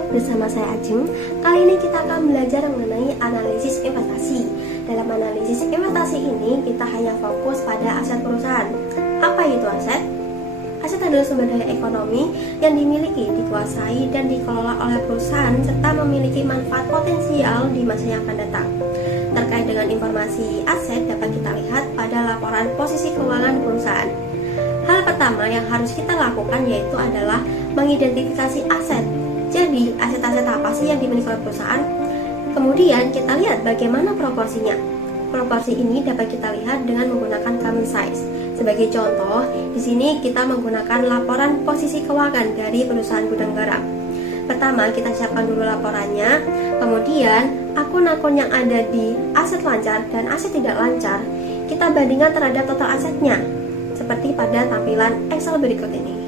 Halo, bersama saya Ajeng. Kali ini kita akan belajar mengenai analisis investasi. Dalam analisis investasi ini, kita hanya fokus pada aset perusahaan. Apa itu aset? Aset adalah sumber daya ekonomi yang dimiliki, dikuasai, dan dikelola oleh perusahaan serta memiliki manfaat potensial di masa yang akan datang. Terkait dengan informasi aset dapat kita lihat pada laporan posisi keuangan perusahaan. Hal pertama yang harus kita lakukan yaitu adalah mengidentifikasi aset. Jadi, aset-aset apa sih yang dimiliki oleh perusahaan? Kemudian kita lihat bagaimana proporsinya. Proporsi ini dapat kita lihat dengan menggunakan common size. Sebagai contoh, di sini kita menggunakan laporan posisi keuangan dari perusahaan gudang garam. Pertama, kita siapkan dulu laporannya. Kemudian, akun-akun yang ada di aset lancar dan aset tidak lancar, kita bandingkan terhadap total asetnya. Seperti pada tampilan Excel berikut ini.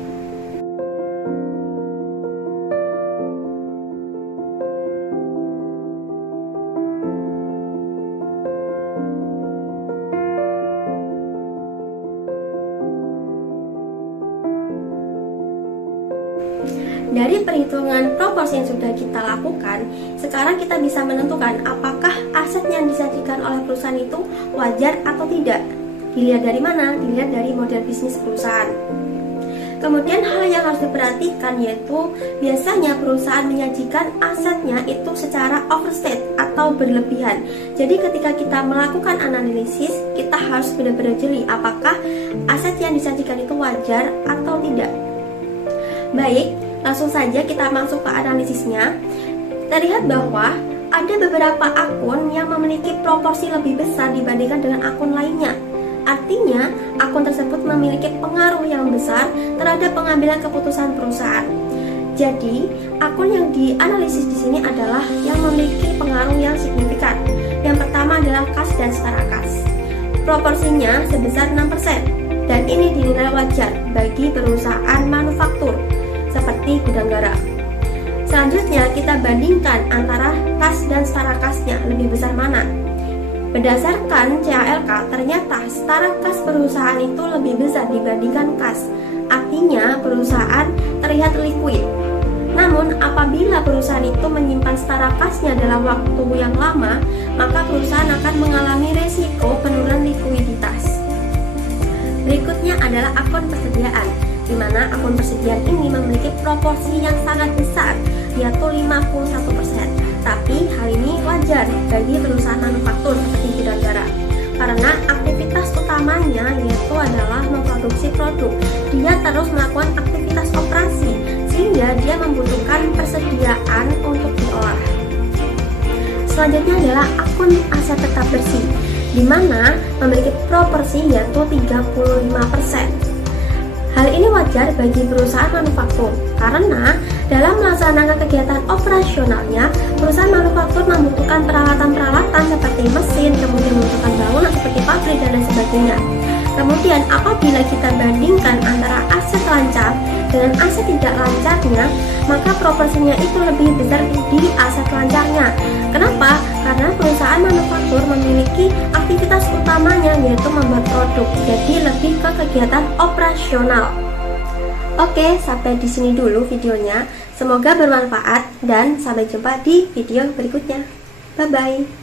Dari perhitungan proporsi yang sudah kita lakukan, sekarang kita bisa menentukan apakah aset yang disajikan oleh perusahaan itu wajar atau tidak. Dilihat dari mana? Dilihat dari model bisnis perusahaan. Kemudian hal yang harus diperhatikan yaitu biasanya perusahaan menyajikan asetnya itu secara overstate atau berlebihan. Jadi ketika kita melakukan analisis, kita harus benar-benar jeli apakah aset yang disajikan itu wajar atau tidak. Baik, langsung saja kita masuk ke analisisnya. Terlihat bahwa ada beberapa akun yang memiliki proporsi lebih besar dibandingkan dengan akun lainnya. Artinya, akun tersebut memiliki pengaruh yang besar terhadap pengambilan keputusan perusahaan. Jadi, akun yang dianalisis di sini adalah yang memiliki pengaruh yang signifikan. Yang pertama adalah kas dan setara kas. Proporsinya sebesar 6%, dan ini dinilai wajar bagi perusahaan manufaktur seperti gudang garam. Selanjutnya kita bandingkan antara kas dan setara kasnya, lebih besar mana. Berdasarkan CALK, ternyata setara kas perusahaan itu lebih besar dibandingkan kas. Artinya perusahaan terlihat liquid. Namun apabila perusahaan itu menyimpan setara kasnya dalam waktu yang lama, maka perusahaan akan mengalami resiko penurunan likuiditas. Berikutnya adalah akun persediaan, di mana akun persediaan ini memiliki proporsi yang sangat besar, yaitu 51%. Tapi hal ini wajar bagi perusahaan manufaktur seperti gudang garam, karena aktivitas utamanya yaitu adalah memproduksi produk. Dia terus melakukan aktivitas operasi, sehingga dia membutuhkan persediaan untuk diolah. Selanjutnya adalah akun aset tetap bersih, di mana memiliki proporsi yaitu 35%. Hal ini wajar bagi perusahaan manufaktur karena dalam melaksanakan kegiatan operasionalnya, perusahaan manufaktur membutuhkan peralatan-peralatan seperti mesin, kemudian membutuhkan bangunan seperti pabrik dan lain sebagainya. Kemudian apabila kita bandingkan antara aset lancar dengan aset tidak lancarnya, maka proporsinya itu lebih besar di aset lancarnya. Kenapa? Karena perusahaan manufaktur memiliki aktivitas utamanya yaitu membuat produk, jadi lebih ke kegiatan operasional. Oke, sampai di sini dulu videonya. Semoga bermanfaat dan sampai jumpa di video berikutnya. Bye bye.